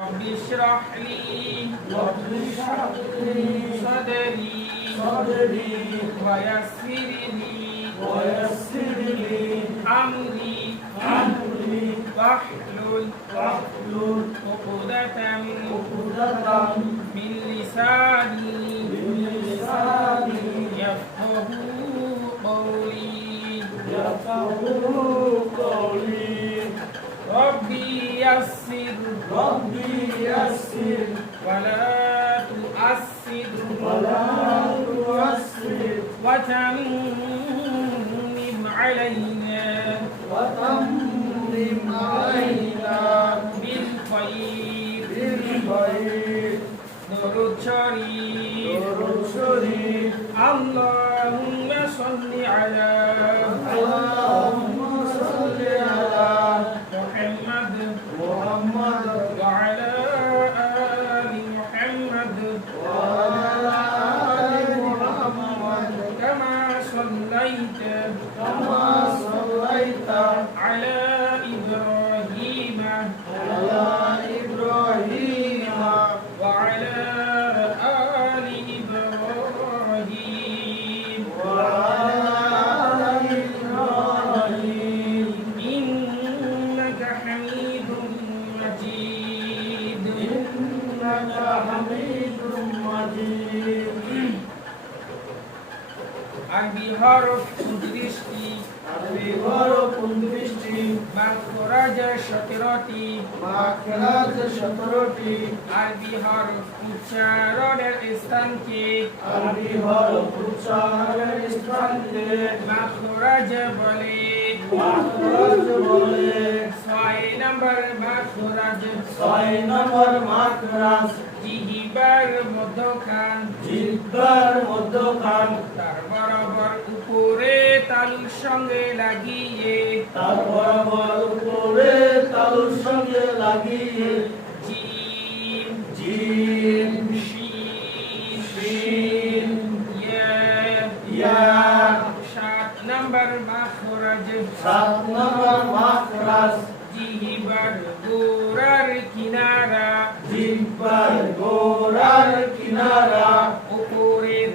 رب اشرح لي صدري ويسر لي أمري واحلل عقدة من لساني يفقه قولي ربي يسر ولا تؤسر وتمم علينا بالخير درود شريف اللهم صل على محمد وعلى آل محمد كما صليت على إبراهيم وعلى آل إبراهيم إنك حميد مجيد আরবি হরফ 29টি মাখরাজ 17টি আরবি হরফ উচ্চারণের স্থানকে মাখরাজ বলে 6 নম্বর মাখরাজ জিহ্বার মধ্যখান তার বরাবর উপরে তালুর সঙ্গে লাগিয়ে জিম শিন ইয়া 7 নম্বর মাখরাজ জিহ্বার গোড়ার কিনারা উপরের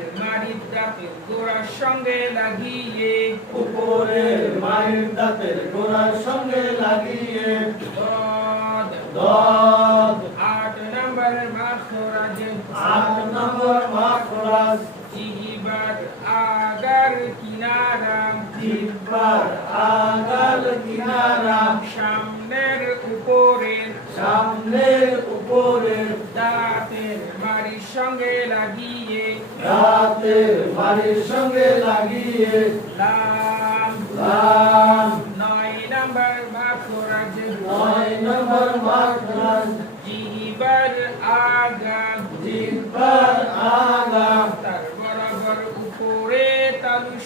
মাড়ির দাঁতের গোড়ার সঙ্গে লাগিয়ে দদ 8 নম্বর মাখরাজ জিহ্বার আগার কিনারা সামনের উপরের দাঁতের মাড়ির সঙ্গে লাগিয়ে লাম 9 নম্বর মাখরাজ জিহ্বার আগা তার বরাবর উপরে তালুর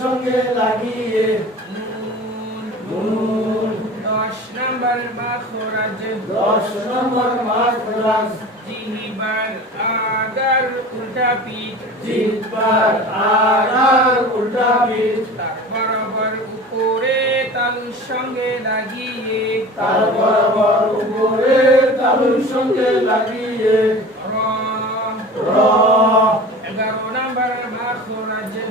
সঙ্গে লাগিয়ে নুন 10 নম্বর মাখরাজ জিহ্বার আগার উল্টা পিঠ তার বরাবর উপরে তালুর সঙ্গে লাগিয়ে র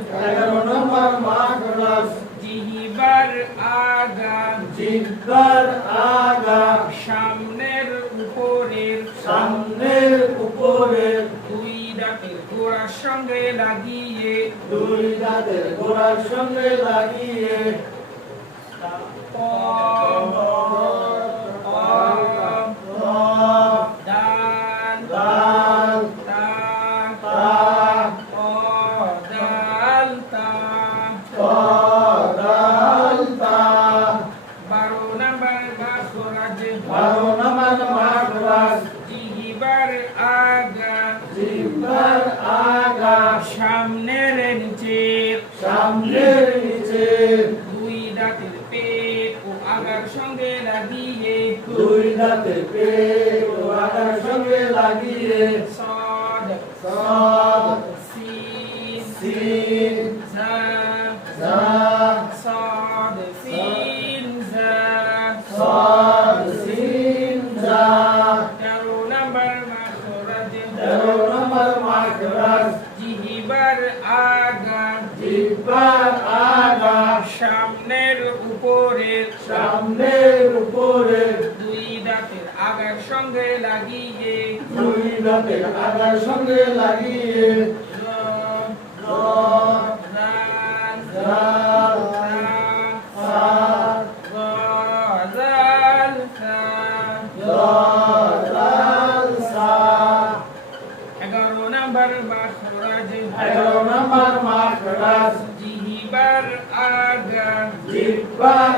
11 নম্বর মাখরাজ জিহ্বার আগা সামনের উপরের দুই দাঁতের গোড়ার সঙ্গে লাগিয়ে জিহ্বার আগা সামনের নিচে দুই দাঁতের পেট ও আগার সঙ্গে লাগিয়ে صاد سين زا صاد سين زا উপরের সামনের উপরের দুই দাঁতের আগার সঙ্গে লাগিয়ে দুই দাঁতের আগার সঙ্গে লাগিয়ে র র জাল জাল সা সা জাল সা র জাল সা 11 নাম্বার মাখরাজ 11 নম্বর মাখরাজ জিহ্বার আগা জিহ্বার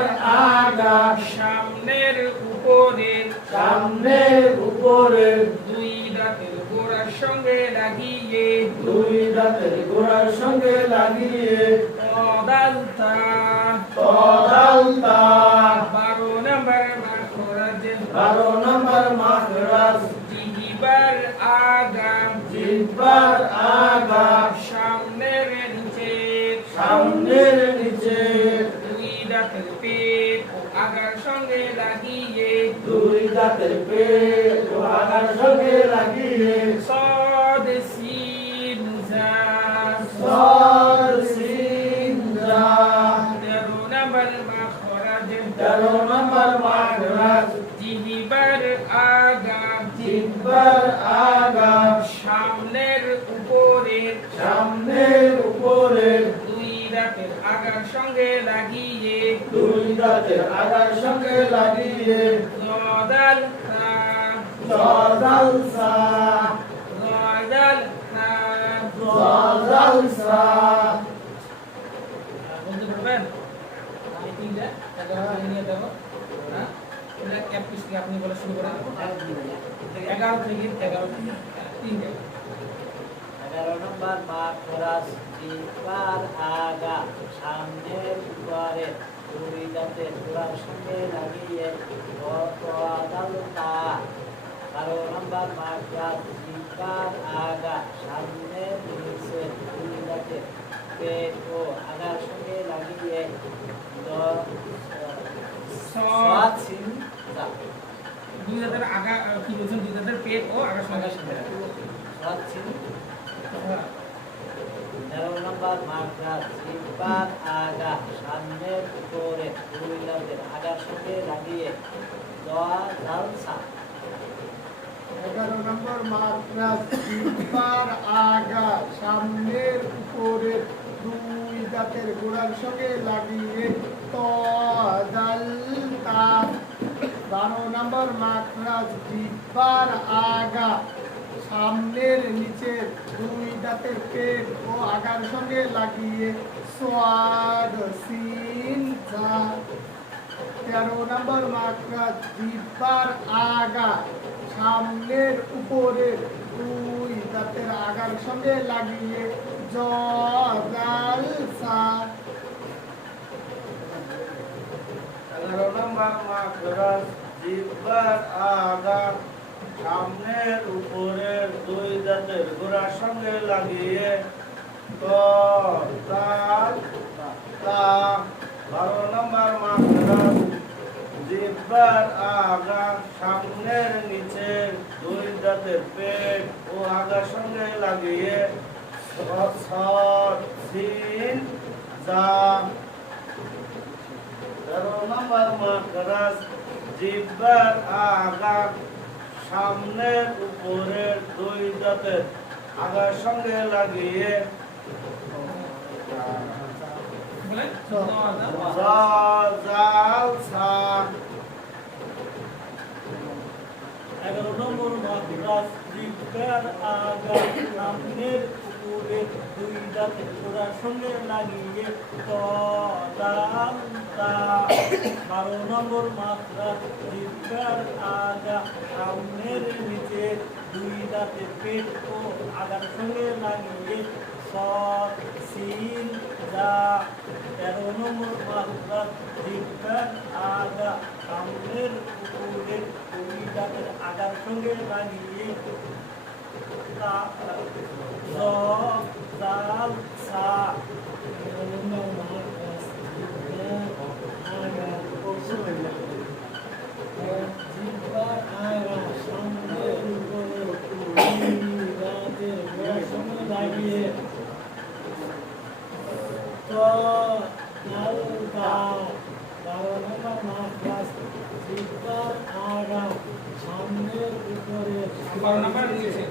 আগা সামনের উপরের সামনের উপরের দুই দাঁতের গোড়ার সঙ্গে লাগিয়ে দুই দাঁতের গোড়ার সঙ্গে লাগিয়ে তদালতা তদালতা 12 নাম্বার মাখরাজ 12 নম্বর মাখরাজ জিহ্বার আগা জিহ্বার আগা সামনের নিচে সামনের নিচে দুই দাঁতের পেট ও আগার সঙ্গে লাগিয়ে দুই দাঁতের পেট ও আগার সঙ্গে লাগিয়ে সদ সিন জা সর সিন জা 13 নাম্বার মাখরাজ 13 নম্বর মাখরাজ জিহ্বার আগা জিহ্বার আগা সামনের উপরের সামনের উপরের দুই দাঁতের আগার সঙ্গে লাগিয়ে দুই দাঁতের আগার সঙ্গে লাগিয়ে গদাল সা সজাল সা গদাল সা সজাল সা বলতে পারবেন আমি তিনটা টাকা নিয়ে দেব না এটা ক্যাপ্টিস থেকে আপনি বলা শুরু করেন 11 থেকে তিনটা 11 নম্বর মাখরাজ জিহ্বার আগা সামনের উপরে দুই দাঁতের গোড়ার সঙ্গে লাগিয়ে তদালতা 12 নম্বর মাখরাজ জিহ্বার আগা সামনের নিচে দুই দাঁতের পেট ও আগার সঙ্গে লাগিয়ে সদ সিন জা দুই দাঁতের আগা কি বলছেন দুই দাঁতের পেট ও আগার সঙ্গে সদ সিন 13 নম্বর মাখরাজ জিহ্বার আগা সামনের উপরে দুই দাঁতের আগার সঙ্গে লাগিয়ে জাল সা 11 নম্বর মাখরাজ জিহ্বার আগা সামনের উপরে দুই দাঁতের গোড়ার সঙ্গে লাগিয়ে তদালতা 12 নম্বর মাখরাজ জিহ্বার আগা সামনের নিচে দুই দাঁতের পেট ও আগার সঙ্গে লাগিয়ে সোয়াদ সিন জা 13 নম্বর মাখরাজ জিহ্বার আগা সামনের উপরে দুই দাঁতের আগার সঙ্গে লাগিয়ে জাল সা 11 নম্বর মাখরাজ জিহ্বার আগা সামনের উপরের দুই দাঁতের গোড়ার সঙ্গে লাগিয়ে তাল তা 12 নম্বর মাখরাজ জিহ্বার আগা সামনের নিচে দুই দাঁতের পেট ও আগার সঙ্গে লাগিয়ে সদ সিন জা 13 নম্বর মাখরাজ জিহ্বার আগা সামনের উপরের দুই দাঁতের আগার সঙ্গে লাগিয়ে বলেন জাল সা 11 নম্বর মাখরাজ জিহ্বার আগা সামনের উপরে দুই দাঁতের গোড়ার সঙ্গে লাগিয়ে তদালতা 12 নম্বর মাখরাজ জিহ্বার আগা সামনের নিচে দুই দাঁতের পেট ও আগার সঙ্গে লাগিয়ে সদ সিন জা 13 নম্বর মাখরাজ জিহ্বার আগা সামনের উপরে দুই দাঁতের আগার সঙ্গে লাগিয়ে জাল সা জিহ্বার আগা সামনের উপরে দুই দাঁতের গোড়ার সঙ্গে লাগিয়ে জাল সা 12 12 নাম্বার নিচে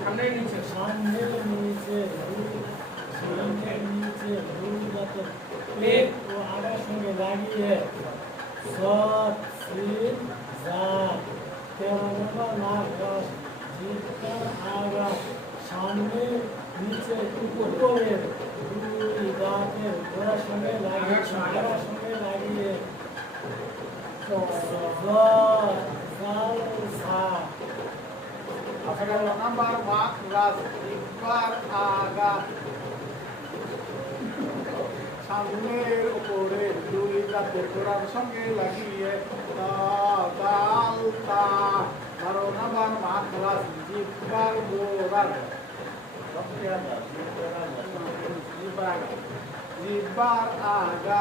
সামনে নিচে সামনের নিচে দুই দাঁতের পেট ও আগার সঙ্গে লাগিয়ে সৎ সিন যা 13 নম্বর নাক রস জিহ্বার আগা সামনের নিচে উপরে দুই দাঁতের গোড়ার সঙ্গে লাগিয়ে আগার সঙ্গে লাগিয়ে নাম্বার মাক রাস জিহ্বার আগা সামনের উপরে দুই দাঁতের গোড়ার সঙ্গে লাগিয়ে দাল তা 12 নাম্বার মাক রাস জিহ্বার গোড়ার জিহ্বার আগা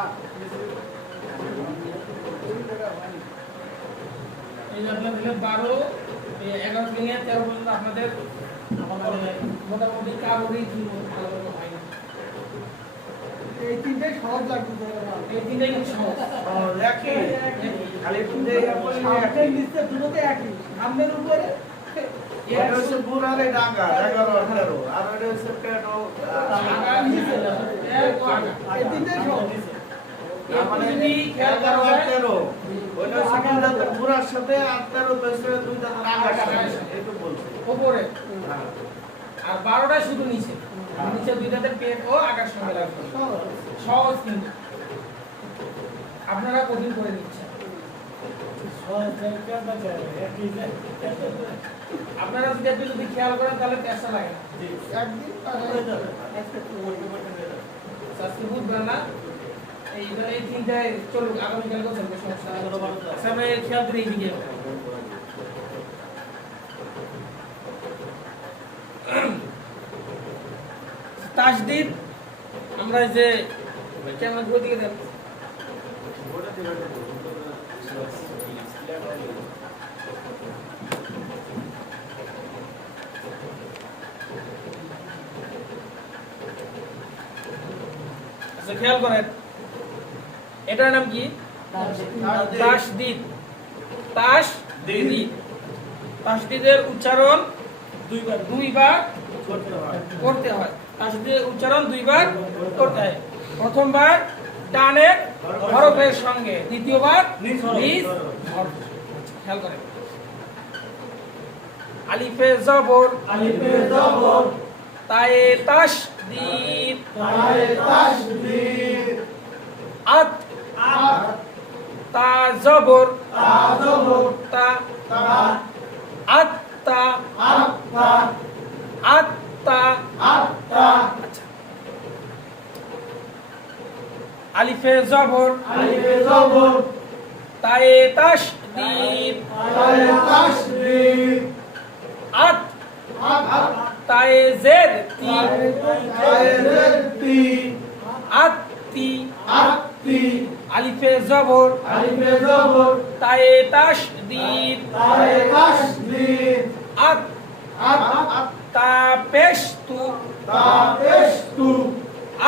এই যে আপনারা দিলেন 12 এই 11 থেকে নিয়ে 13 পর্যন্ত আপনাদের মোটামুটি কারোরই ভালো হয় না। এই তিনটাই সহজ লাগবে এই তিনটাই কিন্তু সহজ। খালি তিনটাই সামনের নিচে দুটোতে একই সামনের উপরে এটা হচ্ছে বুড়ারে ডাঙ্গা 11 18 আর এটা হচ্ছে পেট ও আগা নিচে এক ও আগা। এই তিনটাই সহজ মানে যদি খেয়াল করা যায় 13 ওইটা হচ্ছে দুই দাঁতের বুড়ার সাথে আর 13 পেছে দুই দাঁতের আগার সাথে এই তো বলছি উপরে হ্যাঁ আর 12টা শুধু নিচে নিচে দুই দাঁতের পেট ও আগার সঙ্গে লাগবে সহজ কিন্তু আপনারা কঠিন করে দিচ্ছেন আপনারা যদি একটু যদি খেয়াল করেন তাহলে টেস্টটা লাগে না একদিন আজকে বুধবার না এই তিনটায় চলুক আগামীকাল করছেন সমস্যা আচ্ছা আমরা খেয়াল করে এইদিকে তাসদিদ আমরা যে ক্যামেরা ঘুরে দিকে দেন আচ্ছা খেয়াল করেন এটার নাম কি তাসদিদ তাসদিদ তাসদিদের উচ্চারণ দুইবার করতে হয় তাসদিদের উচ্চারণ দুইবার করতে হয় প্রথমবার ডানের হরফের সঙ্গে দ্বিতীয়বার নিজ হরফ খেয়াল করেন আলিফে জবর তায়ে তাসদিদ আত তা জবর তা আত্তা আত্তা আচ্ছা আলিফে জবর তায়ে তাসদিদ আত তায়ে জের তি আত্তি আলিফে জবর তায়ে তাসদিদ আত তা পেশতু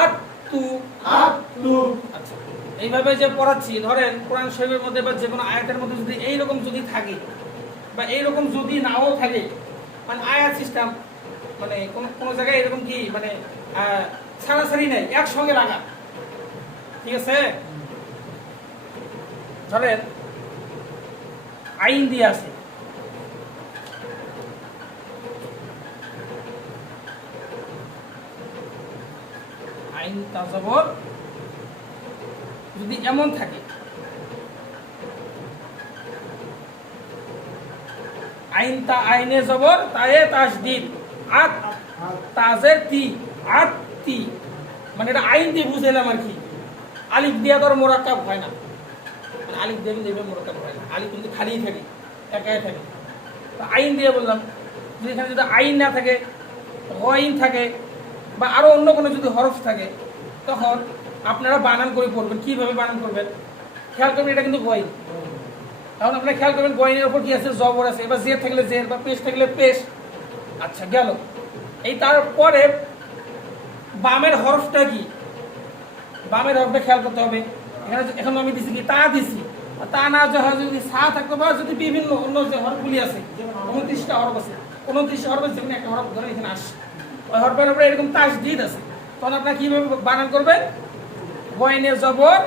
আত্তু আচ্ছা এইভাবে যে পড়াচ্ছি ধরেন কোরআন শরীফের মধ্যে বা যে কোনো আয়াতের মধ্যে যদি এইরকম যদি থাকে বা এইরকম যদি নাও থাকে মানে আয়াত সিস্টেম মানে কোন জায়গায় এরকম কি মানে ছাড়াছাড়ি নেই একসঙ্গে লাগা ঠিক আছে ধরেন আইন দিয়ে আছে আইন তাজবর যদি এমন থাকে আইন তা আইনে জবর তায়ে তাসদিদ আত তাজের তি আত্তি মানে এটা আইন দিয়ে বুঝাইলাম আর কি আলিফ দিয়া তো মোরাক্কাব হয় না মানে আলিফ দিয়ে দেবে মোরাক্কাব হয় না আলিফ কিন্তু খালিই থাকে একাই থাকে তো আইন দিয়ে বললাম যদি এখানে যদি আইন না থাকে গইন থাকে বা আরো অন্য কোনো যদি হরফ থাকে তখন আপনারা বানান করে পড়বেন কিভাবে বানান করবেন খেয়াল করবেন এটা কিন্তু গইন এখন আপনারা খেয়াল করবেন গইনের উপর কি আছে জবর আছে এবার জের থাকলে জের বা পেশ থাকলে পেশ আচ্ছা গেল এই তারপরে বামের হরফটা কি বামের হরফটা খেয়াল করতে হবে এখানে এখন আমি দিছি কি তা দিছি তা না যদি সা থাকতো বা যদি বিভিন্ন অন্য যে হরফগুলি আছে যেমন 29টা হরফ আছে, 29 হরফের যেখানে একটা হরফ ধরে এখানে আসে, ওই হরফের উপরে এরকম তাসদিদ আছে, তখন আপনারা কিভাবে বানান করবেন? গয়নে জবর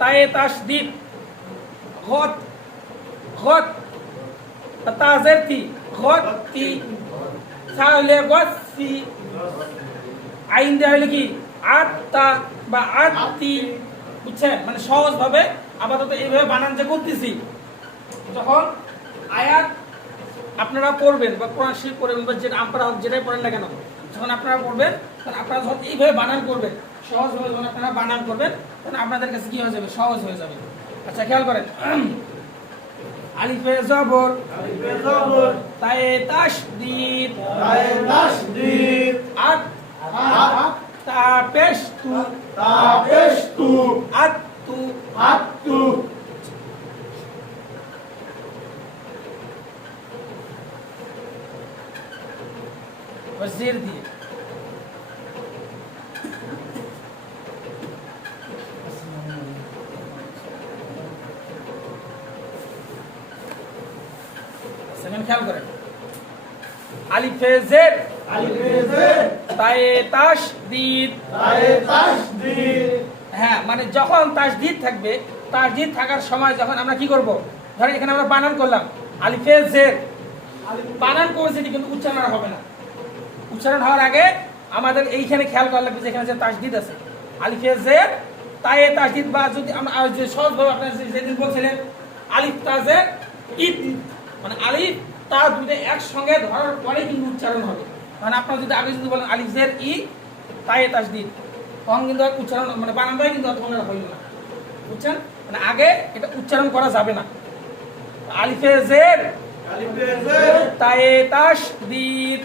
তায়ে তাসদিদ, গত গত, তাজের তি গতি, সা হইলে গসি, আইন দেওয়া হইলে কি আত্তা বা আত্তি, বুঝছেন? মানে সহজ ভাবে আপাতত এইভাবে বানান যে করতেছি, যখন আয়াত আপনারা পড়বেন বা কোরআন শরীফ পড়বেন বা যেটা আপনারা যেটাই পড়েন না কেন, যখন আপনারা পড়বেন তখন আপনারা যখন এইভাবে বানান করবেন, সহজভাবে যখন আপনারা বানান করবেন তখন আপনাদের কাছে কি হয়ে যাবে? সহজ হয়ে যাবে। আচ্ছা খেয়াল করেন, আলিফে জবর তায়ে তাসদীদ আত তা পেশ তু আত্তু ওয়াজির দিয়ে সেকেন্ড খেয়াল করেন, আলিফে জের তায়ে তাসদীদ, হ্যাঁ মানে যখন তাসদীদ থাকবে, তাসদীদ থাকার সময় যখন আমরা কি করব, ধরেন এখানে আমরা বানান করলাম আলিফে জের, বানান করেছি কিন্তু উচ্চারণ হবে না। উচ্চারণ হওয়ার আগে আমাদের এইখানে খেয়াল করা লাগবে যে এখানে যে তাসদীদ আছে, আলিফে জের তায়ে তাসদীদ, বা যদি আমরা যে সহজভাবে আপনারা যেদিন বলছিলেন আলিফ তাজের ইত, মানে আলিফ তা দুটো একসঙ্গে ধরার পরে কিন্তু উচ্চারণ হবে। মানে আপনারা যদি আগে যদি বলেন আলিফ জের ই তায়ে তাসদীদ, তখন কিন্তু উচ্চারণ মানে বানানটাই কিন্তু তখন আর হইল না, বুঝছেন? মানে আগে এটা উচ্চারণ করা যাবে না। আলিফে জের তায়ে তাসদীদ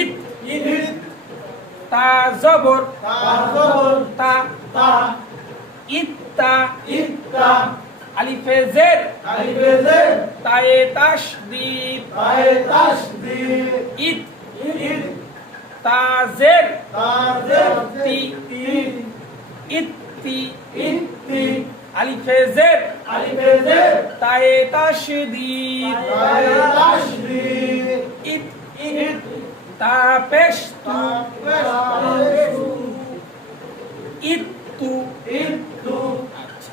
ইত, তা জবর তা ইত্তা, আলিফে জের তায়ে তাসদীদ ইত, তা জের তি ইত্তি, আলিফে জের তায়ে তাসদীদ ইত, তা পেশ তু ইত্তু। আচ্ছা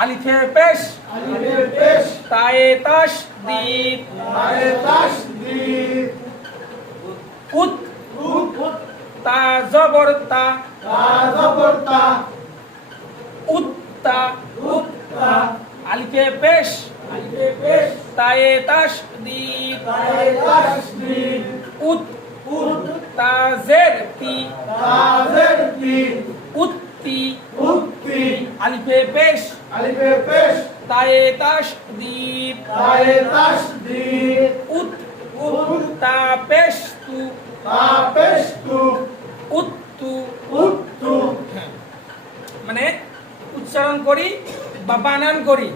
আলিফে পেশ তায়ে তাসদীদ উত, তা জবর তা উত্তা, আলিফে পেশ তায়ে তাসদীদ উত, তা জের তি উত্তি, আলিফে পেশ তায়ে তাসদীদ উত, তা পেশ তু উত্তু। হ্যাঁ, মানে উচ্চারণ করি বা বানান করি,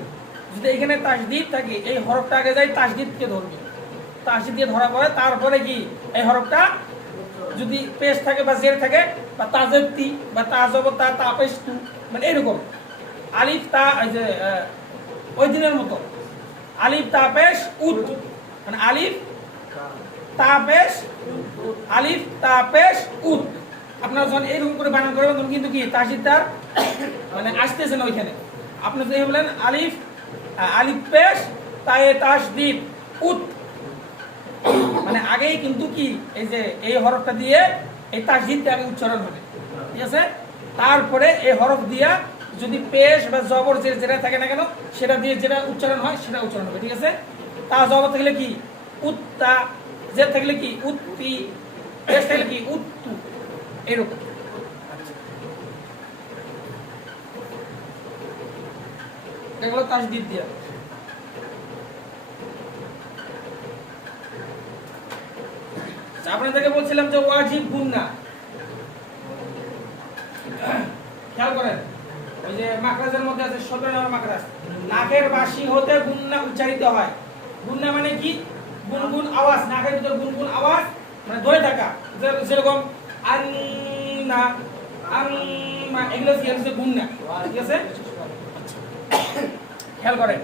যদি এখানে তাসদীদ থাকে এই হরফটা আগে যাই তাসদীদকে ধরবে, তাসদীদ দিয়ে ধরা পড়ে তারপরে কি এই হরফটা যদি পেশ থাকে বা জের থাকে বা তাজের তি বা তাজব তা পেশ তু, মানে এরকম আলিফ তা ওই দিনের মতো আলিফ তা পেশ উত, মানে আলিফ তা পেশ উত। আপনারা যখন এরকম করে বানান করবেন তখন কিন্তু কি তাসদীদটা মানে আসতেছে না ওইখানে। আপনি যদি বলেন আলিফ পেশ তায়ে তাসদীদ উত, মানে আগেই কিন্তু কি এই যে এই হরফটা দিয়ে এই তাসদীদটা আগে উচ্চারণ হবে, ঠিক আছে? তারপরে এই হরফ দিয়া যদি পেশ বা জবর যেটা থাকে না কেন সেটা দিয়ে যেটা উচ্চারণ হয় সেটা উচ্চারণ হবে, ঠিক আছে? তা জবর থাকলে কি উত্তা, জের থাকলে কি উত্তি, পেশ থাকলে কি উত্তু, এরকম। এগুলো তাসদীদ দিয়া। আপনাদেরকে বলছিলাম যে ওয়াজিব গুন্না, খেয়াল করেন ওই যে মাখরাজের মধ্যে আছে 17 নম্বর মাখরাজ, নাকের বাসি হতে গুন্না উচ্চারিত হয়, গুন্না মানে কি? গুনগুন আওয়াজ, নাকের ভিতর গুনগুন আওয়াজ মানে ধরে থাকা, যেরকম আন না আন মা, এগুলো কি হচ্ছে গুন্না। ঠিক আছে, খেয়াল করেন।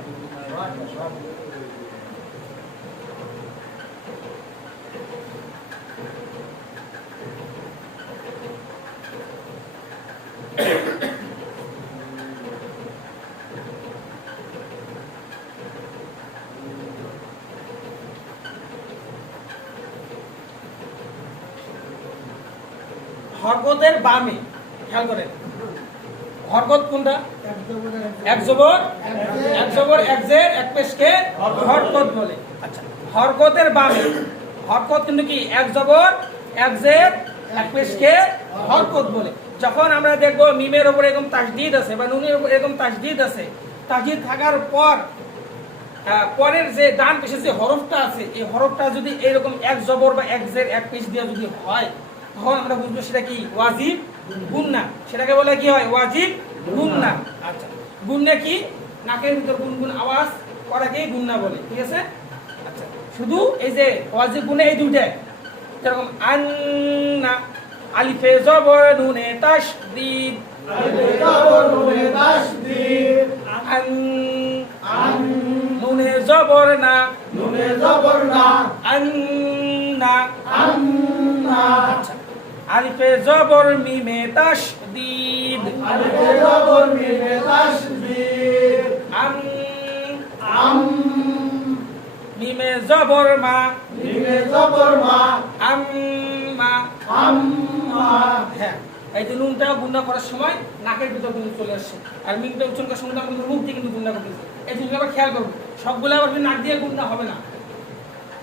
হরকতের বামে খেয়াল করেন, হরকত কোনটা? এক জবর এক জের এক পেশকে হরকত বলে। আচ্ছা, হরকতের বামে হরকত কিন্তু কি? এক জবর এক জের এক পেশকে হরকত বলে। যখন আমরা দেখবো মিমের উপর এরকম তাসদিদ আছে বা নুনের উপর এরকম তাসদিদ আছে, তাসদিদ থাকার পর পরের যে ডান পেশে যে হরফটা আছে, এই হরফটা যদি এরকম এক জবর বা এক জের এক পেশ দিয়ে যদি হয়, তখন আমরা বুঝবো সেটা কি? ওয়াজিব গুন্না। সেটাকে বলে কি হয়? ওয়াজিব গুন্না। আচ্ছা, গুন্না কি? নাকের ভিতর গুনগুন আওয়াজ করাকেই গুন্না বলে। ঠিক আছে, আচ্ছা, শুধু এই যে ওয়াজিব গুন্না এই দুইটাই, যেরকম আন্না, আলিফে জবর নুনে তাসদীদ, আন, নুনে জবর না, আন্না, আচ্ছা, আলিফে জবর মিমে তাসদীদ, আম, মিমে জবর মা, আম্মা, হ্যাঁ, এই যে নুনটা গুন্না করার সময় নাকের ভিতর কিন্তু চলে আসছে, আর মিমটা উচ্চারণ করার সময় আমরা মুখ দিয়ে কিন্তু গুন্না করতেছি। এই জিনিসগুলো আবার খেয়াল করবো, সবগুলো আবার নাক দিয়ে গুন্না হবে না,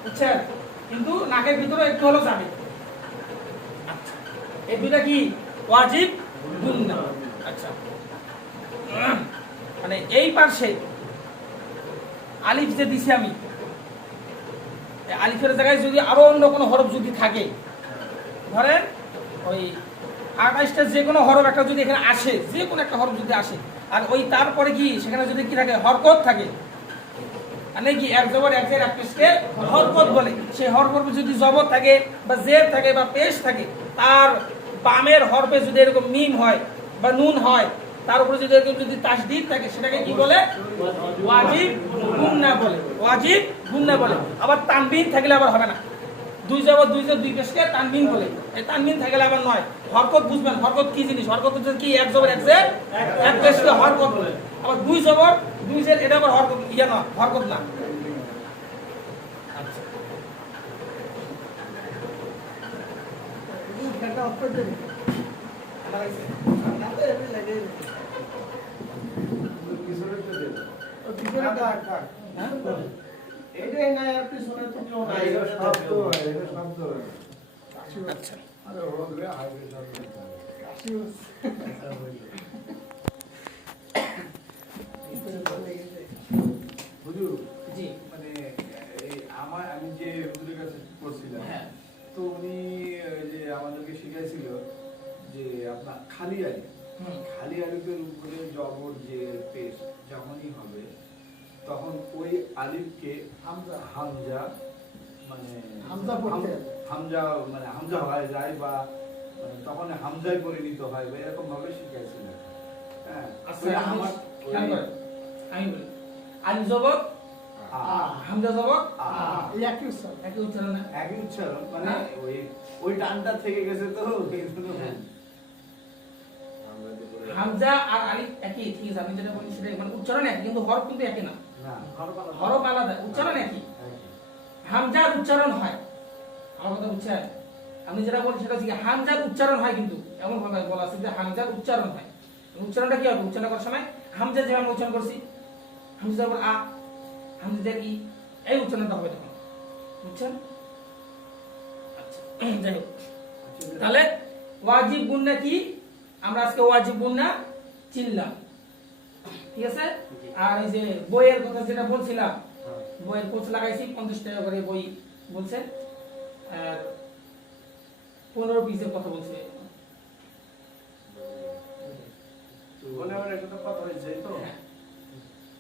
বুঝছেন? কিন্তু নাকের ভিতরে একটু হলেও যাবে। আচ্ছা, এই দুটা কি? ওয়াজিব গুন্না। আচ্ছা, মানে এই পাশে আলিফ যে দিছি আমি, আলিফের জায়গায় যদি আরো অন্য কোনো হরফ যদি থাকে, ধরেন ওই 28টা যে কোনো হরফ একটা যদি এখানে আসে, যে কোনো একটা হরফ যদি আসে, আর ওই তারপরে কি সেখানে যদি কি থাকে? হরকত থাকে, মানে কি? এক জবর এক জের এক পেশকে হরকত বলে। সেই হরফের যদি জবর থাকে বা জের থাকে বা পেশ থাকে, তার বামের হরফে যদি এরকম মিম হয় বা নুন হয়, তার উপরে যদি এরকম যদি তাসদীদ থাকে, সেটাকে কি বলে? ওয়াজিব গুন্না বলে। ওয়াজিব গুন্না বলে। আবার তানবিন থাকলে আবার হবে না, দুই জবর দুই জের দুই পেশকে তানবিন বলে। এই তানবিন থাকলে আবার নয়। হরকত বুঝবেন, হরকত কি জিনিস? হরকত হচ্ছে কি? এক জবর এক জের এক পেশকে হরকত বলে। আবার দুই জবর দুই জের, এটা আবার হরকত ইয়া না, হরকত না। আচ্ছা, এটাই নাই, আর পিছনে তো কেউ নাই। আচ্ছা, হুজুর, জি, মানে আমি যে হুজুরের কাছে পড়ছিলাম, হ্যাঁ, তো উনি যে আমাদেরকে শিখাইছিল যে আপনার খালি আলিফ, খালি আলিফের উপরে জবর যে পেশ যখনই হবে, তখন ওই আলিফকে হামজা মানে হামজা মানে হামজা হয়ে যায়, বা মানে তখন হামজায় পরিণত হয়, বা এরকম ভাবে শিখাইছিলেন। হ্যাঁ, আচ্ছা, ওই আমার খেয়াল করেন, আমি বলি আলিফ জবর হামজা জবর একই উচ্চারণ না? একই উচ্চারণ, মানে ওই টানটা থেকে গেছে, তো হামজা আর আলিফ একই। ঠিক আছে, আমি যেটা বলি সেটা মানে উচ্চারণ একই, কিন্তু হরফ কিন্তু একই না। হরফ আলাদা, উচ্চারণ একই। হামজার উচ্চারণ হয়, আমার কথা বুঝছেন? আমি যেটা বলি সেটা হচ্ছে হামজার উচ্চারণ হয়, কিন্তু এমন ভাবে বলা আছে যে হামজার উচ্চারণ হয়। উচ্চারণটা কি হবে? উচ্চারণ করার সময় হামজা যেভাবে উচ্চারণ করছি, হামজা যাবার আ, হামজা ই, এই উচ্চারণটা হবে তখন, বুঝছেন? আচ্ছা, যাই হোক, তাহলে ওয়াজিব গুন্না কি? আমরা আজকে ওয়াজিব গুন্না চিনলাম, ঠিক আছে? আর এই যে বইয়ের কথা যেটা বলছিলাম, বইয়ের কোচ লাগাইছি 50 টাকা করে বই বলছে, আর 15 পিসের কথা বলছে। বলে আমার একটা কথা হয়েছে তো,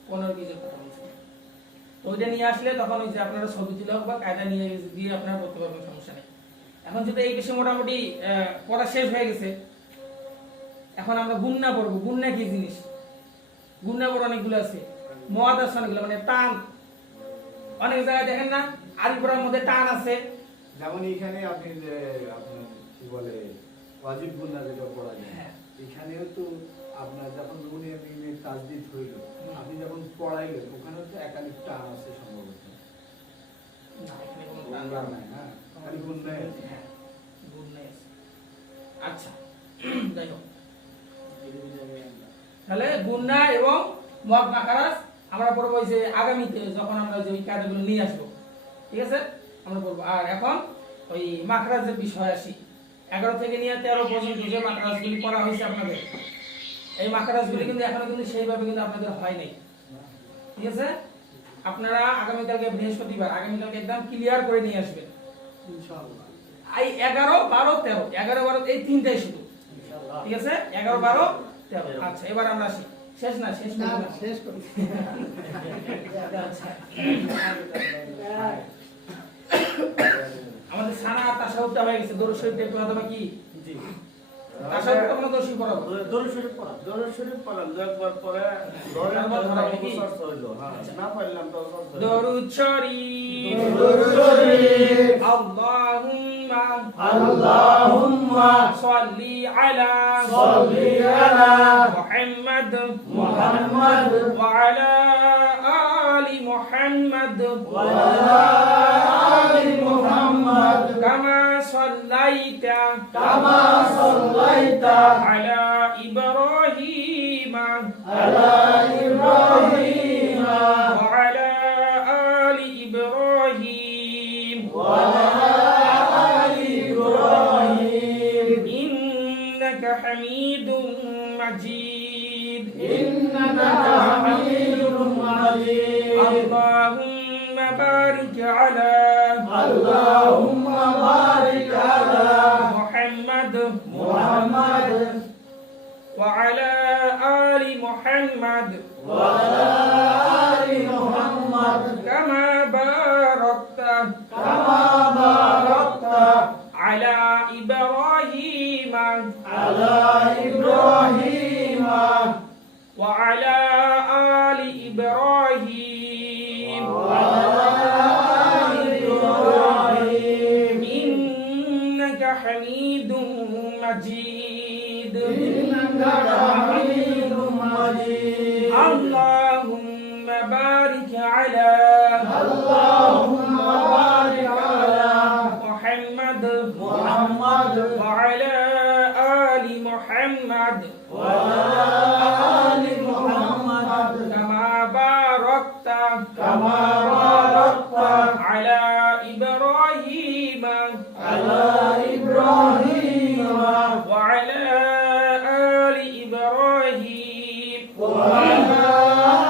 15 পিসের কথা বলছে। তো ওইটা নিয়ে আসলে তখন ওই যে আপনারা ছবি তুলে হোক বা কায়দা নিয়ে দিয়ে আপনারা করতে পারবেন, সমস্যা নেই। এখন যদি এই বিষয়ে মোটামুটি পড়া শেষ হয়ে গেছে, এখন আমরা গুণনা পড়বো। গুণনা কি জিনিস? গুণনা পড়া অনেকগুলো আছে, মদ আছে অনেকগুলো, মানে টান। অনেক জায়গায় দেখেন না আরবি পড়ার মধ্যে টান আছে। যেমন এখানে আপনি যে আপনার কি বলে ওয়াজিব গুণা যেটা পড়া যায়, হ্যাঁ। এখানেও তো আপনার যখন নুনে মিমে তাসদিদ হইল, আপনি যখন পড়াইলেন ওখানেও তো একাধিক টান আছে সম্ভবত। না, এখানে কোনো টান গুণা নাই, হ্যাঁ, খালি গুণাই আছে। হ্যাঁ, গুণনা আছে। আচ্ছা, যাই হোক, তাহলে গুণনা এবং মদ মাখারাজ আমরা পড়বো ওই যে আগামীতে যখন আমরা যে ওই কায়দাগুলো নিয়ে আসবো, ঠিক আছে, আমরা পড়বো। আর এখন ওই মাখরাজের বিষয় আসি। 11 থেকে নিয়ে 13 পর্যন্ত যে মাখরাজগুলি পড়া হয়েছে আপনাদের, এই মাখরাজগুলি কিন্তু এখনো কিন্তু সেইভাবে কিন্তু আপনাদের হয় নাই, ঠিক আছে। আপনারা আগামীকালকে বৃহস্পতিবার, আগামীকালকে একদম ক্লিয়ার করে নিয়ে আসবেন ইনশাআল্লাহ। এই 11, 12, 13, 11, 12 এই তিনটাই শুধু, ঠিক আছে, 11, 12, 13। আচ্ছা, এবার আমরা আসি। শেষ না, শেষ না, করবো না। শেষ করি। আচ্ছা। আমাদের সানা তাশাহুদটা হয়ে গেছে, দরুদ শরীফ একটু আদবা কি তাশাহুদটা কোনো দরুদ শরীফ পড়াবো। দরুদ শরীফ পড়ান, একবার পরে ধরেন তারপর ধরা হবে কি? চর্চা হইলো, হ্যাঁ, না পারলাম তো চর্চা হইলো। দরুদ শরীফ, আল্লাহুম্মা সাল্লি আলা মুহাম্মাদ ওয়া আলা আলি মুহাম্মাদ কামা সাল্লাইতা আলা ইব্রাহিম ওয়া আলা আলি ইব্রাহিম ইন্নাকা হামিদুম মাজিদ। আল্লাহুম্মা বারিক আলা মুহাম্মাদ ওয়া আলা আলি মুহাম্মাদ কামা বারাকতা আলা ইব্রাহিম ওয়া আলা আলি ইব্রাহিম ইন্নাকা হামিদুম মাজিদ। আল্লাহুম্মা বারিক আলা মুহাম্মাদ ওয়া আলা আলি মুহাম্মাদ কামা বারাকতা আলা ইব্রাহিম ওয়া আলা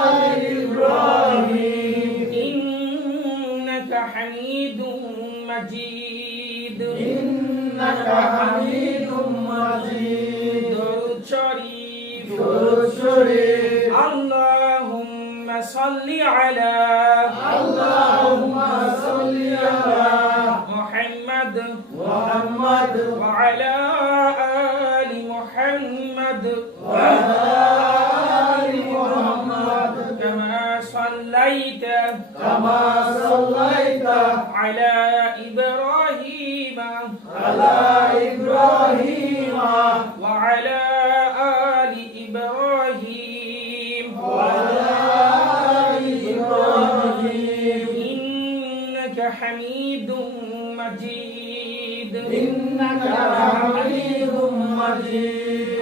আলি ইব্রাহিম ইন্নাকা হামিদুম মাজিদ। দরুদ শরীফ, আল্লাহুম্মা সাল্লি আলা মুহাম্মাদ ওয়া আলা আলি মুহাম্মাদ কামা সাল্লাইতা আলা ইব্রাহিম ওয়া আলা আলি ইব্রাহিম ইন্নাকা হামিদুম মাজিদ।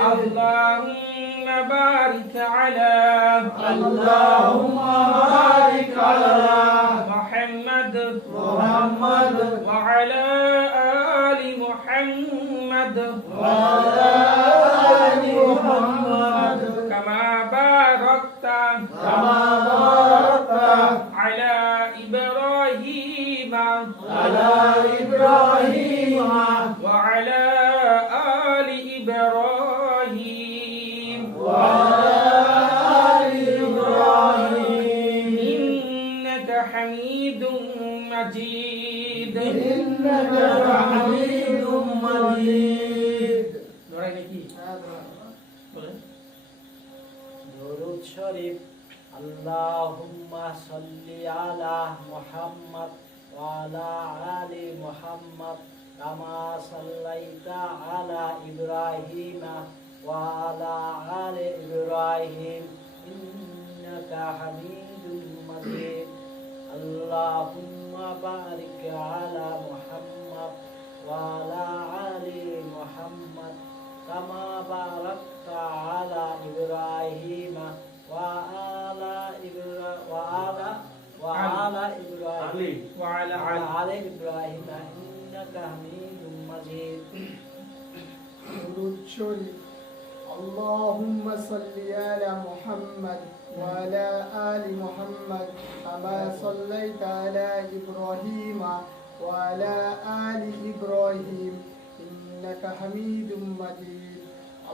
আল্লাহুম্মা বারিক আলা মুহাম্মাদ ওয়া আলা আলি মুহাম্মাদ কামা বারাকতা আলা ইব্রাহিম ওয়া আলা আলি ইব্রাহিম ইন্নাকা মাজিদ ইন্নাকা হামিদুম মাজিদ। ধরে নাকি বলেন দরুদ শরীফ আল্লাহুম্মা সাল্লি আলা মুহাম্মাদ ওয়া আলা আলি মুহাম্মাদ কামা সাল্লাইতা আলা ইব্রাহিম ওয়া আলা আলি ইব্রাহিম ইন্নাকা হামিদুম মাজিদ। আল্লাহুম্মা বারিক আলা মুহাম্মাদ ওয়া আলা আলি মুহাম্মাদ কামা বারাকতা আলা ইব্রাহিম ওয়া আলা ইব্রাহিম وعلى আলি ইব্রাহিম ইন্নাকা হামিদুম মাজিদ। درود شريف اللهم صل على محمد وعلى آل محمد كما صليت على إبراهيم وعلى آل إبراهيم إنك حميد مجيد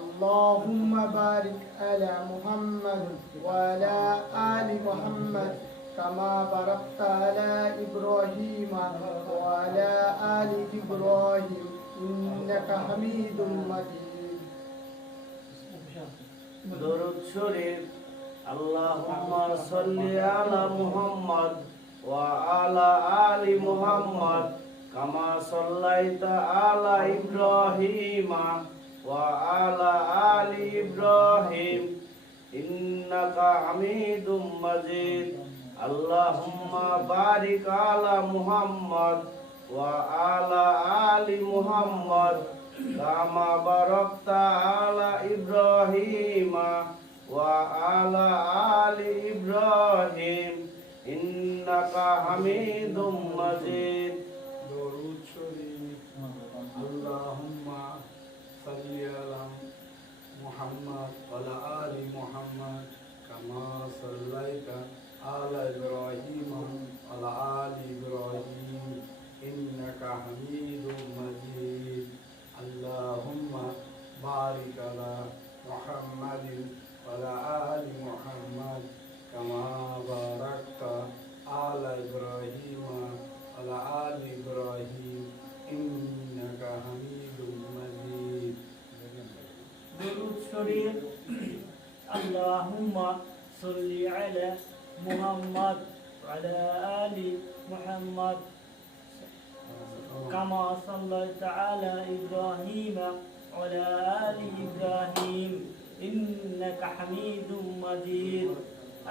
اللهم بارك على محمد وعلى آل محمد كما باركت على إبراهيم وعلى آل إبراهيم إنك حميد مجيد দরুদ শরীফ আল্লাহুম্মা সাল্লি আলা মুহাম্মাদ ওয়া আলা আলি মুহাম্মাদ কামা সাল্লাইতা আলা ইব্রাহিম ওয়া আলা আলি ইব্রাহিম ইন্নাকা হামিদুম মাজিদ। আল্লাহুম্মা বারিক আলা মুহাম্মাদ ওয়া আলা আলি মুহাম্মাদ কামা বারাকতা আলা ইব্রাহিম ওয়া আলা আলি ইব্রাহিম ইন্নাকা হামিদুম মাজিদ। দরুদ শরীফ আল্লাহুম্মা সাল্লি আলা মুহাম্মাদ ওয়া আলা আলি মুহাম্মাদ কামা সাল্লাইতা আলা ইব্রাহিম ওয়া আলা আলি ইব্রাহিম ইন্নাকা হামিদুম মাজিদ। আল্লাহুম্মা বারিক আলা মুহাম্মাদিন ওয়া আলা আলি মুহাম্মাদ কামা বারাকতা আলা ইব্রাহিম ওয়া আলা আলি ইব্রাহিম ইন্নাকা হামিদুম মাজিদ। দরুদ শরীফ আল্লাহুম্মা সাল্লি আলা মুহাম্মাদ ওয়া আলা আলি মুহাম্মাদ কামা সাল্লাইতা আলা ইব্রাহিম ওয়া আলা আলি ইব্রাহিম ইন্নাকা হামিদুম মাজিদ।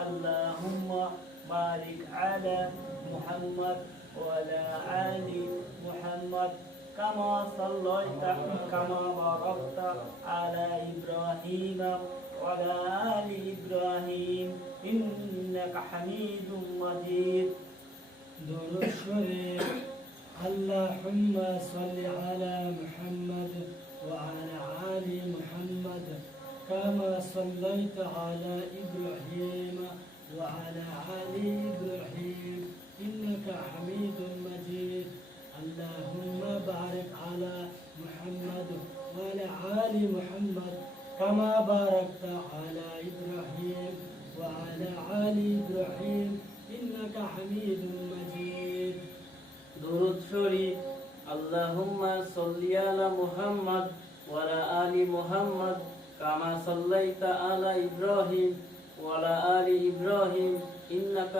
আল্লাহুম্মা বারিক আলা মুহাম্মাদ ওয়া আলা আলি মুহাম্মাদ كما صليت كما باركت على إبراهيم وعلى آل إبراهيم إنك حميد مجيد. درود شريف اللهم صل على محمد وعلى آل محمد كما صليت على إبراهيم وعلى آل إبراهيم إنك حميد مجيد. اللهم بارك على محمد وعلى آل محمد كما باركت على إبراهيم وعلى آل إبراهيم إنك حميد مجيد. درود شريف اللهم صل على محمد وعلى آل محمد كما صليت على إبراهيم وعلى آل إبراهيم إنك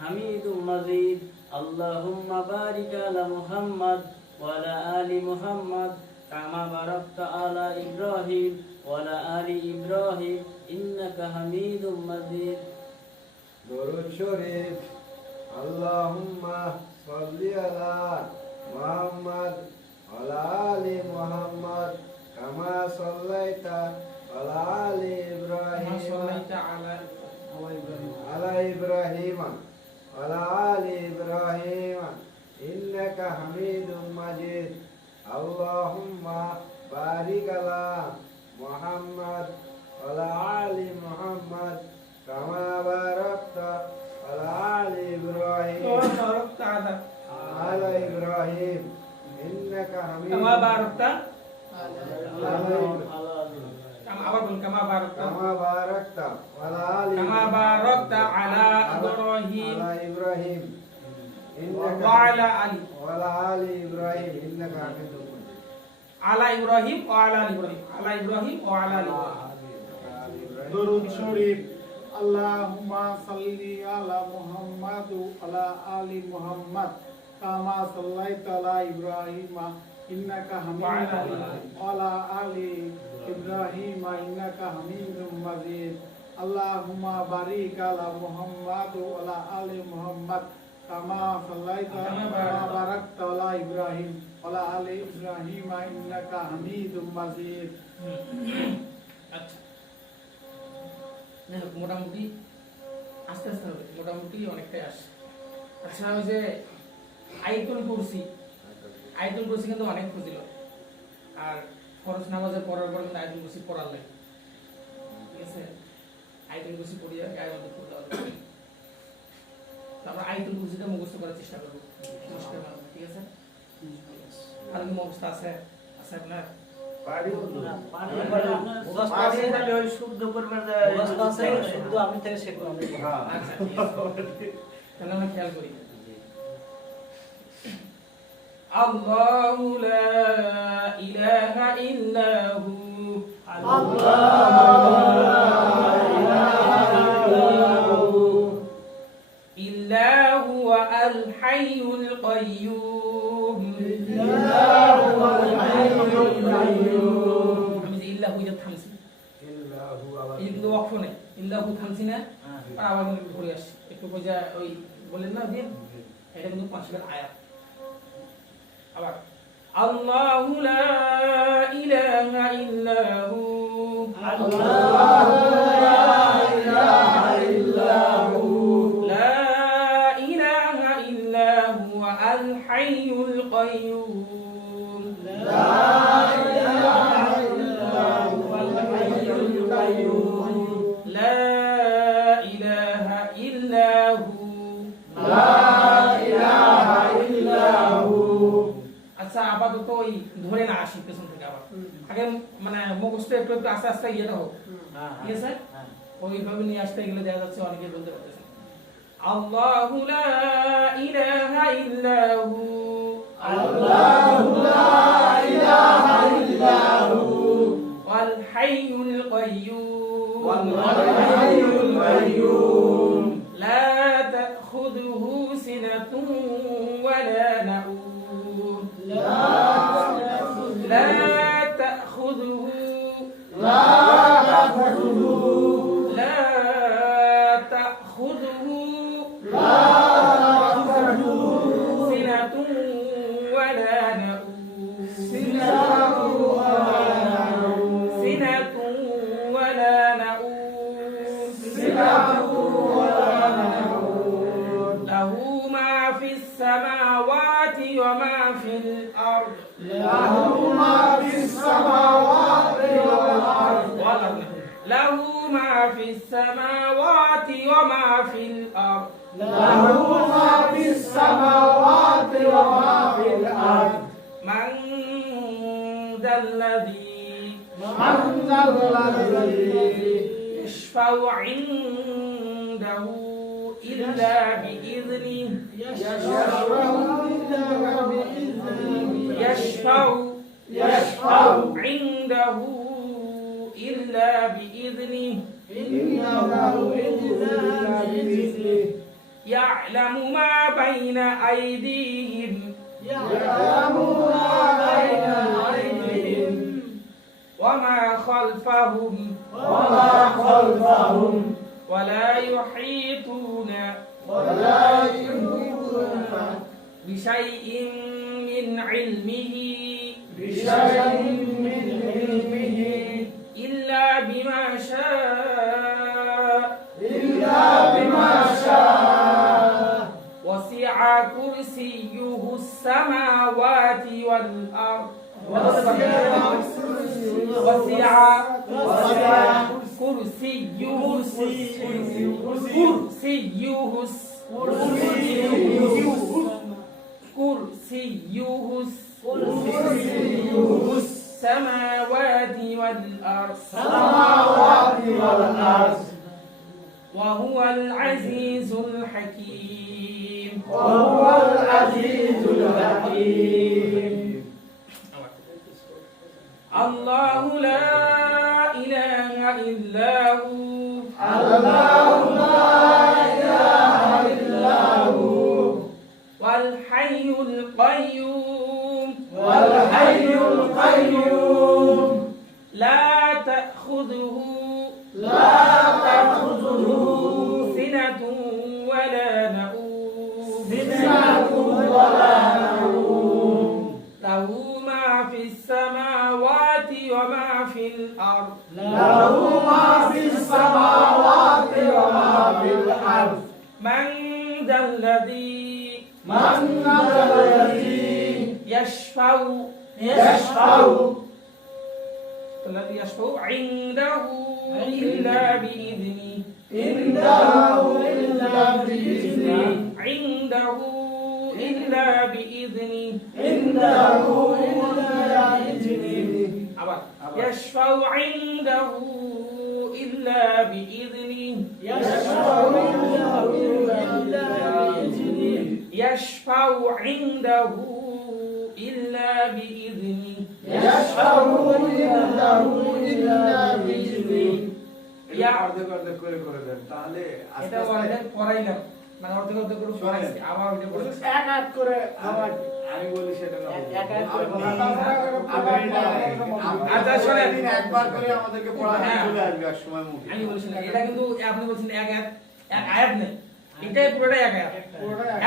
حميد مجيد. اللهم بارك على محمد وعلى آل محمد كما باركت على إبراهيم وعلى آل إبراهيم إنك حميد مجيد. দরুদ শরীফ আল্লাহুম্মা সাল্লি আলা মুহাম্মাদ ওয়া আলা আলি মুহাম্মাদ কামা সাল্লাইতা আলা আলি ইব্রাহিম আলা ইব্রাহিম আলা আলি ইব্রাহিম ইন্নাকা হামিদুম মাজিদ। আল্লাহুম্মা বারিক আলা মুহাম্মাদ ওয়া আলা আলি মুহাম্মাদ কামা বারাকতা আলা আলি ইব্রাহিম আলা ইব্রাহিম ইন্নাকা হামিদুম كما باركت كما باركت على آل كما باركت على إبراهيم على إبراهيم ওয়া আলা আলি ওয়ালা আলি ইব্রাহিম ইন্নাকা হামিদুম মাজিদ। আলা ইব্রাহিম ওয়া আলা আলি ইব্রাহিম আলা ইব্রাহিম ওয়া আলা আলি ইব্রাহিম। আলি ইব্রাহিম। দরুদ শরীফ আল্লাহুম্মা সাল্লি আলা মুহাম্মাদ আলা আলি মুহাম্মাদ কামা সাল্লাইতা আলা ইব্রাহিম ইন্নাকা হামিদুম মাজিদ আলা আলি ইব্রাহিম ইন্নাকা হামিদুম মাজিদ আল্লাহুম্মা বারিক আলা মুহাম্মাদ আলা আলি মুহাম্মাদ কামা সাল্লাইতা কামা বারাকতা আলা ইব্রাহিম আলা আলি ইব্রাহিম ইন্নাকা হামিদুম মাজিদ। আচ্ছা দেখো মোটামুটি আস্তে আস্তে হবে, মোটামুটি অনেকটাই আসে। আচ্ছা ওই যে আয়াতুল কুরসি কিন্তু অনেক ফজিলত, আর ফরজ নামাজে পড়ার পর কিন্তু আয়াতুল কুরসি পড়ার লাগে, ঠিক আছে? আয়াতুল কুরসি পড়িয়া গায়ের মধ্যে পড়তে হবে। আমরা আয়াতুল কুরসিটা মুখস্থ করার চেষ্টা করবো মুশকিল না, ঠিক আছে? আর কি মুখস্থ আছে আপনার? পারি হুজুর। পারি পারি তাহলে ওই শুদ্ধ করবে যে মুখস্থ আছে, শুদ্ধ আমি থেকে শিখবো আমি। হ্যাঁ। আচ্ছা ঠিক আছে, তাহলে আমরা খেয়াল করি। আল্লাহু লা ইলাহা ইল্লাহু ইল্লা হুয়া আল হাইয়ুল কাইয়্যুম আমি যে ইল্লাহু এটা থামছি, ইল্লাহু আবার এই কিন্তু ওয়াকফ নেই, ইল্লাহু থামছি না, আর আবার কিন্তু ঘুরে আসছি একটু বোঝা। ওই বলেন না দিন, এটা কিন্তু 5 আয়াত। আবার আল্লাহু লা ইলাহা ইল্লাহু লা ইলাহা ইল্লা হুয়া আল হাইয়ুল কাইয়্যুম লা ইলাহা ইল্লাহু। আচ্ছা আপাতত ওই ধরে না আসি পেছন থেকে, আবার আগে মানে মুখস্থ একটু একটু আস্তে আস্তে ইয়েটা হোক, ঠিক আছে? ওইভাবে নিয়ে আসতে গেলে দেখা যাচ্ছে অনেকে বলতে পারতেছে না। আল্লাহু লা ইলাহা ইল্লাহু ওয়াল হাইয়ুল কাইয়্যুম লা তাখুযুহু সিনাতুন ওয়ালা নাউম لا تأخذه سنة ولا نوم سنة ولا نوم له ما في السماوات وما في الأرض له ما في السماوات وما في الأرض من ذا الذي يشفع عنده إلا بإذنه يشفع عنده إلا بإذنه يعلم ما بين أيديهم وما خلفهم ولا يحيطون بشيء من علمه إلا بما شاء وسع كرسيه السماوات والأرض وسع كرسيه السماوات والأرض وهو العزيز الحكيم الرحيم الله لا إله إلا هو الله لا إله إلا هو والحي القيوم والحي القيوم لا تأخذه سنة ولا نوم له ما في السماوات وما في الأرض له ما في السماوات وما في الأرض من ذا الذي يشفع الذي يشفع عنده إلا بإذنه عنده إلا بإذنه أبا يشفع عنده إلا بإذنه يشفع عنده إلا بإذنه অর্ধেক অর্ধেক করে করে দেন তাহলে আস্তে এটা আস্তে অর্ধেক পড়াইলাম মানে অর্ধেক অর্ধেক করে পড়াইছি আবার ওইটা পড়াইছি এক এক করে আমি বলি সেটা না এক এক করে আচ্ছা, শোনেন। একবার করে আমাদেরকে পড়ানো হ্যাঁ। চলে আসবে এক সময় মুখে আমি বলছি না এটা কিন্তু আপনি বলছেন এক আয়াত নেই এটাই পুরোটাই এক আয়াত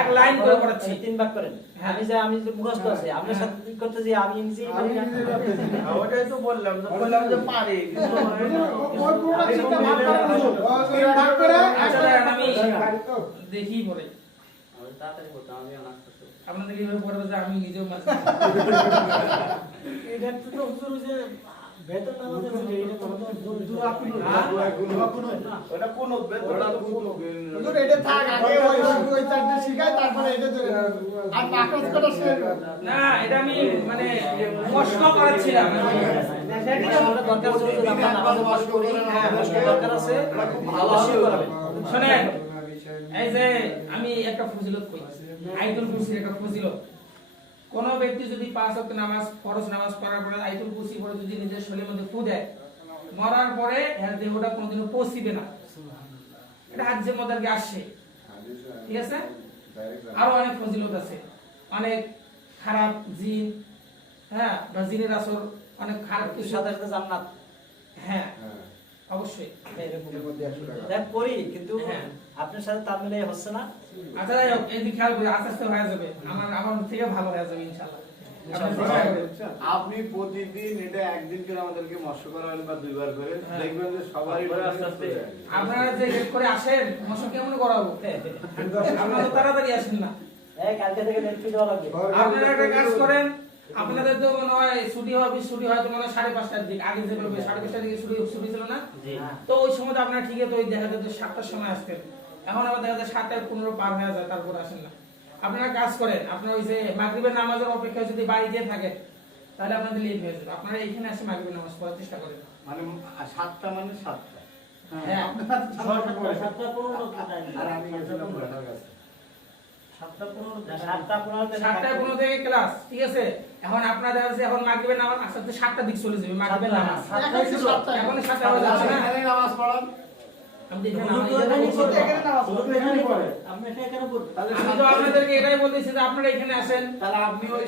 এক লাইন করে পড়াচ্ছি তিন ভাগ করেন হ্যাঁ। আমি যে মুখস্থ আছে আপনার সাথে কি করতে যে আমি নিজেই পারি না ওটাই তো বললাম যে পারি কিন্তু আচ্ছা দাঁড়ান, আমি দেখি পড়ে তাড়াতাড়ি বলতে আমি অনার্স করতে আপনাদের কিভাবে পড়বে যে আমি নিজেও মাঝে এটা তো হুজুর যে বেতন আমাদের যে এটা তো ওটা কোন ওটা খুব না এটা আমি মানে প্রশ্ন করাচ্ছিলাম আমরা দরকার আছে যদি আমরা নামাজ পাস করি হ্যাঁ দরকার আছে ভালো আছে করাবেন শোনেন এই যে আমি একটা ফজিলত কই আয়াতুল কুরসির একটা ফজিলত কোন ব্যক্তি যদি 5 ওয়াক্ত নামাজ ফরজ নামাজ পড়ার পরে আয়াতুল কুরসি পড়ে যদি নিজের শরীরের মধ্যে ফু দেয় মরার পরে এর দেহটা কোনোদিনও পচিবে না এটা হাদিসের মধ্যে আর কি আসছে ঠিক আছে আরো অনেক ফজিলত আছে অনেক খারাপ জিন হ্যাঁ বা জিনের আসর অনেক খারাপ কিছু সাথে সাথে জান্নাত হ্যাঁ অবশ্যই দেখ করি কিন্তু হ্যাঁ। আপনার সাথে তাল মিলাই হচ্ছে না আচ্ছা যাই হোক এই দিকে খেয়াল করি আস্তে আস্তে হয়ে যাবে আমার থেকে ভালো হয়ে যাবে ইনশাআল্লাহ আপনি চেষ্টা করবেন। আপনি প্রতিদিন এটা একদিন করে আমাদেরকে মস্ত করাবেন বা দুইবার করে হ্যাঁ। দেখবেন যে সবারই আস্তে আস্তে। আপনারা যে হেড করে আসেন মশা কেমন করাবো আপনারা তো তাড়াতাড়ি আসেন না এই কালকে থেকে নেট ফি দেওয়া লাগবে আপনারা একটা কাজ করেন আপনাদের তো মনে হয় ছুটি হয় তো মনে হয় 5:30টার দিকে আগে যে বলবে 5:30টার দিকে ছুটি ছিল না জি তো ওই সময় তো আপনারা ঠিকই তো ওই দেখা যায় 7টার সময় আসতেন এখন আবার দেখা যায় 7:15 পার হয়ে যায় তারপর আসেন না আপনারা কাজ করেন আপনারা ওই যে মাগরিবের নামাজের অপেক্ষায় যদি বাড়িতে থাকেন তাহলে আপনাদের লেট হয়ে যাবে আপনারা এখানে এসে মাগরিবের নামাজ পড়ার চেষ্টা করেন মানে 7টা মানে 7টা হ্যাঁ আর আমি গেছিলাম ঘোড়ার কাছে 7:15 থেকে ক্লাস ঠিক আছে এখন আপনাদের আছে এখন মাগরিবের নামাজ আস্তে 7টার দিক চলে যাবে মাগরিবের নামাজ এখন 7টা হয়ে যাচ্ছে না এখানেই নামাজ পড়ান আমি দেখে তাহলে আমি তো আপনাদেরকে এটাই বলতেছি যে আপনারা এখানে আসেন তাহলে আপনি ওই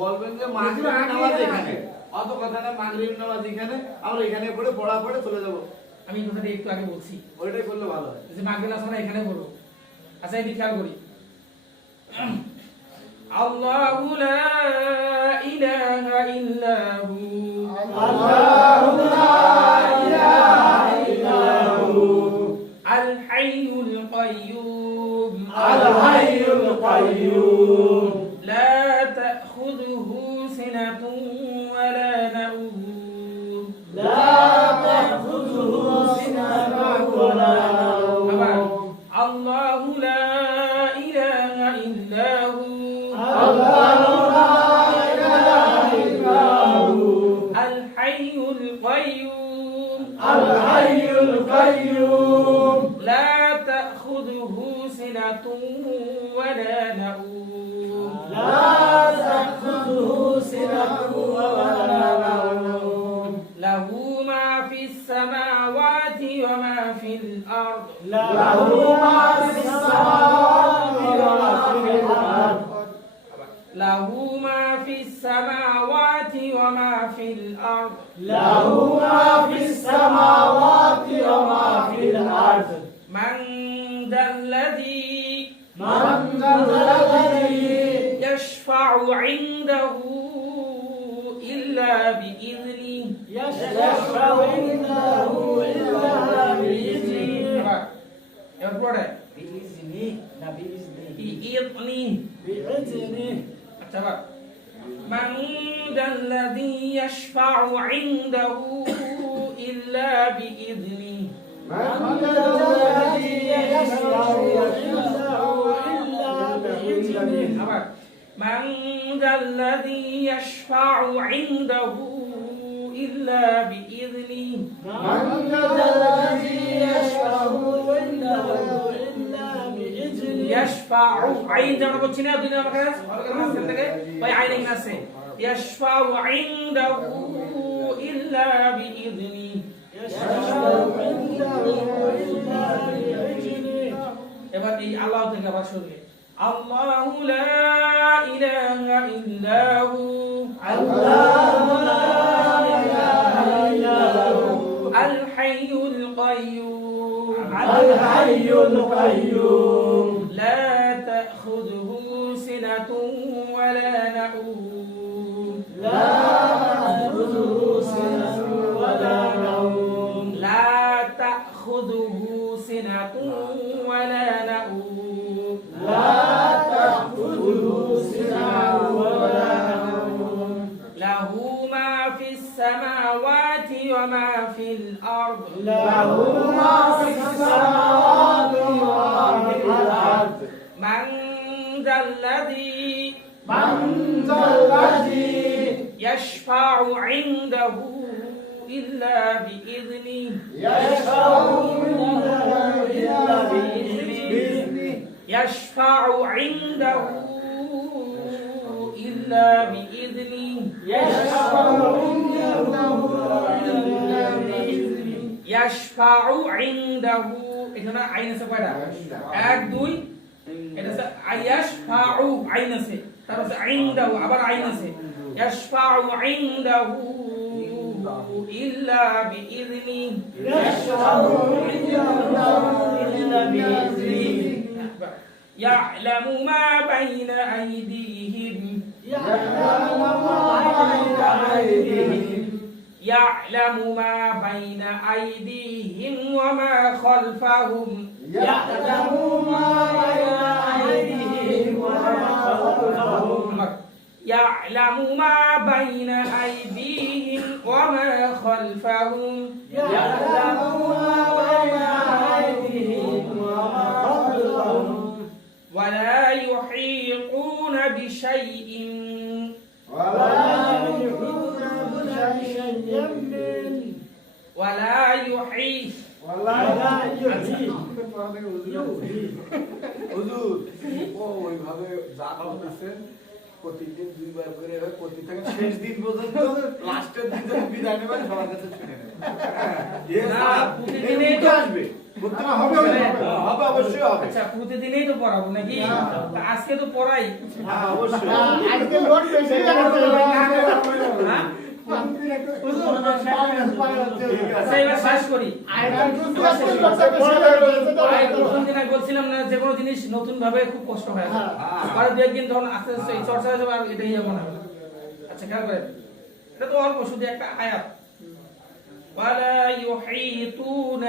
বলবেন যে মাগরিবের নামাজ এখানে অত কথা না মাগরিবের নামাজ এখানে আমরা এখানে পড়ে পড়া পড়ে চলে যাব আমি এই কথাটা একটু আগে বলছি ওইটাই করলে ভালো হয় যে মাগরিবের নামাজ আমরা এখানে পড়ব আচ্ছা এই দিকে খেয়াল করি আল্লাহু লা ইলাহা ইল্লা হু আল হাইয়ুল কাইয়্যুম লা তাখুযুহু সিনাতুন ওয়া লা নাওম আবার আল্লাহু লা ইলাহা ইল্লা হু আল হাইয়ুল কাইয়্যুম লা তাখুযুহু সিনাতুন ওয়া লা নাওম লাহু মা ফিস সামাওয়াতি ওয়া মা ফিল আরদ له ما في السماوات وما في الأرض মান দাল্লাযী من ذا الذي يشفع عنده إلا بإذنه يشفع عنده إلا بإذنه এবার পড়ে بإذنه لا بإذنه بإذنه بإذنه আচ্ছা এবার من ذا الذي يشفع عنده إلا بإذنه من ذا الذي يشفع عنده إلا بإذنه আবার من ذا الذي يشفع عنده إلا بإذنه من ذا الذي يشفع عنده إلا بإذنه يشفع عين জানা বলছি না দুই নাম্বার কাজ মাঝখান থেকে ওই আইন এখানে আছে يشفع عنده إلا بإذنه يشفع عنده إلا بإذنه এবার এই আল্লাহ থেকে আবার শুনবে আল্লাহু লা ইলাহা ইল্লা হু الله لا إله إلا هو আল হাইয়ুল কাইয়্যুম الحي القيوم لا تأخذه سنة ولا نوم لا تأخذه سنة ولا نوم لا تأخذه سنة ولا نوم لا تأخذه سنة ولا نوم له ما في السماوات وما في الأرض له ما في السماوات وما في الأرض من ذا الذي من ذا الذي يشفع عنده إلا بإذنه يشفع عنده إلا بإذنه يشفع عنده إلا بإذنه يشفع عنده إلا بإذنه يشفع عنده এখানে আইন আছে কয়টা 1 2 এটা আছে আয়াশফাউ আইন আছে তারপর আছে ইনদাহু আবার আইন আছে ইয়াশফাউ ইনদাহু ইল্লা বিইذনি يشفع عنده إلا بإذنه يعلم ما بين أيديهم يعلم ما بين أيديهم يعلم ما بين أيديهم وما خلفهم يعلم ما بين أيديهم وما خلفهم يعلم ما بين أيديهم وما خلفهم يعلم ما بين أيديهم وما خلفهم ولا يحيطون بشيء ولا يحيطون بشيء من ولا يحيط ولا يحيط হুজুর ও ওইভাবে যা করতেছেন প্রতিদিন দুইবার করে এভাবে করতে থাকেন শেষ দিন পর্যন্ত লাস্টের দিন যখন বিদায় নেবেন সবার কাছে শুনে নেবেন না, প্রতিদিনই তো আসবে প্রত্যেকটা হবে হবে অবশ্যই হবে আচ্ছা প্রতিদিনই তো পড়াবো নাকি তা আজকে তো পড়াই হ্যাঁ অবশ্যই আজকে লোড বেশি হ্যাঁ? ঠিক আচ্ছা আছে এবার শেষ করি প্রথম দিন আমি বলছিলাম না যে কোনো জিনিস নতুন ভাবে খুব কষ্ট হয় পরে দু একদিন যখন আস্তে আস্তে এই চর্চা হয়ে যাবে আর এটাই মনে হবে আচ্ছা খেয়াল করেন এটা তো অল্প শুধু একটা আয়াত ولا يحيطون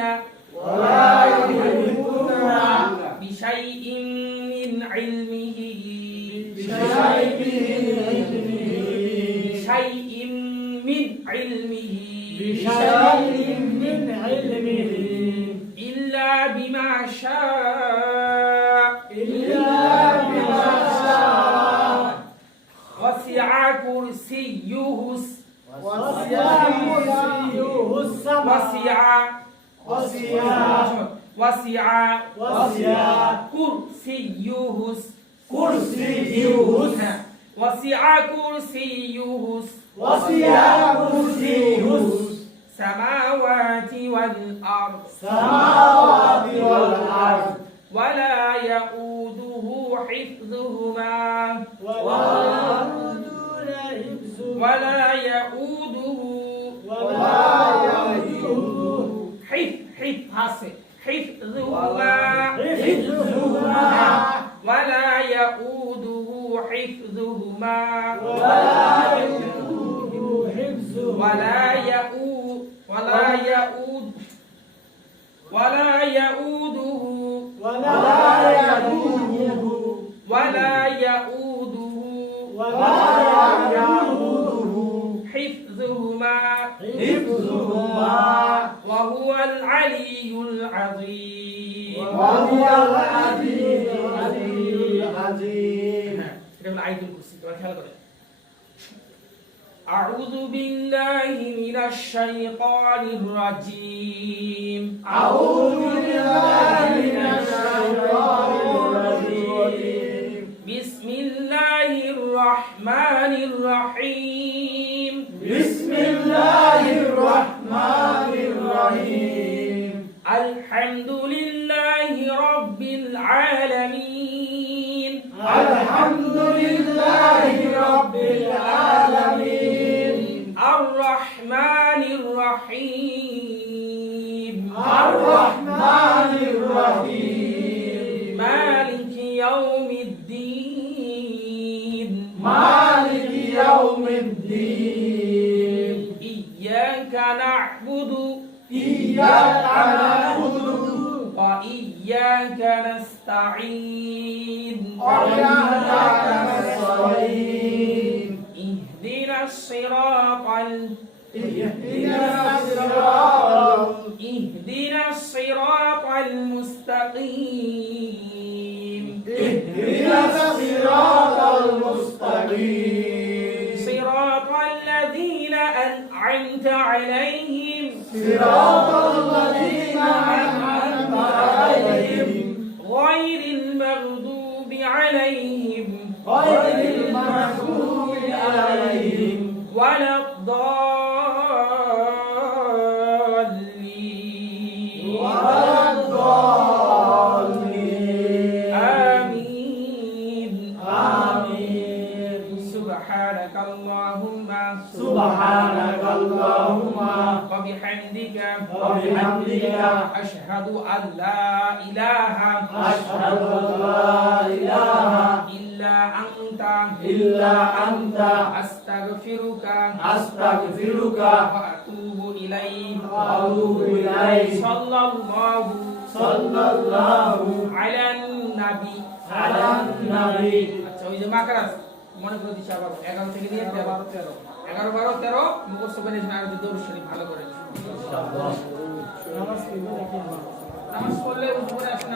ولا يحيطون بشيء من علمه بشيء بشيء من علمه بشيء من علمه إلا بما شاء إلا بما شاء وسع كرسيه وسع كرسيه السماء وسع وسع وسع وسع كرسيه كرسيه وسع كرسيه وسع كرسيه السماوات والأرض السماوات والأرض ولا يؤوده حفظهما ولا ولا يؤوده حفظهما ولا يؤوده حفظهما ولا يؤوده حفظهما وهو العلي العظيم أعوذ بالله من الشيطان الرجيم بسم الله الرحمن الرحيم الحمد لله رب العالمين الرحمن الرحيم مالك يوم الدين إياك نعبد وإياك نستعين اهدنا الصراط المستقيم صراط الذين أنعمت عليهم غير المغضوب عليهم ولا الضالين آمين سبحانك اللهم وبحمدك أشهد أن لا إله إلا أنت أستغفرك وأتوب إليك صلى الله على النبي আচ্ছা ওই যে মাকড়াস মনে করে দিচ্ছি আবার 11 থেকে নিয়ে 12 13 মুখস্থ করে নিন আর দরুদ শরীফ ভালো করে নামাজ পড়লে উপরে আসলে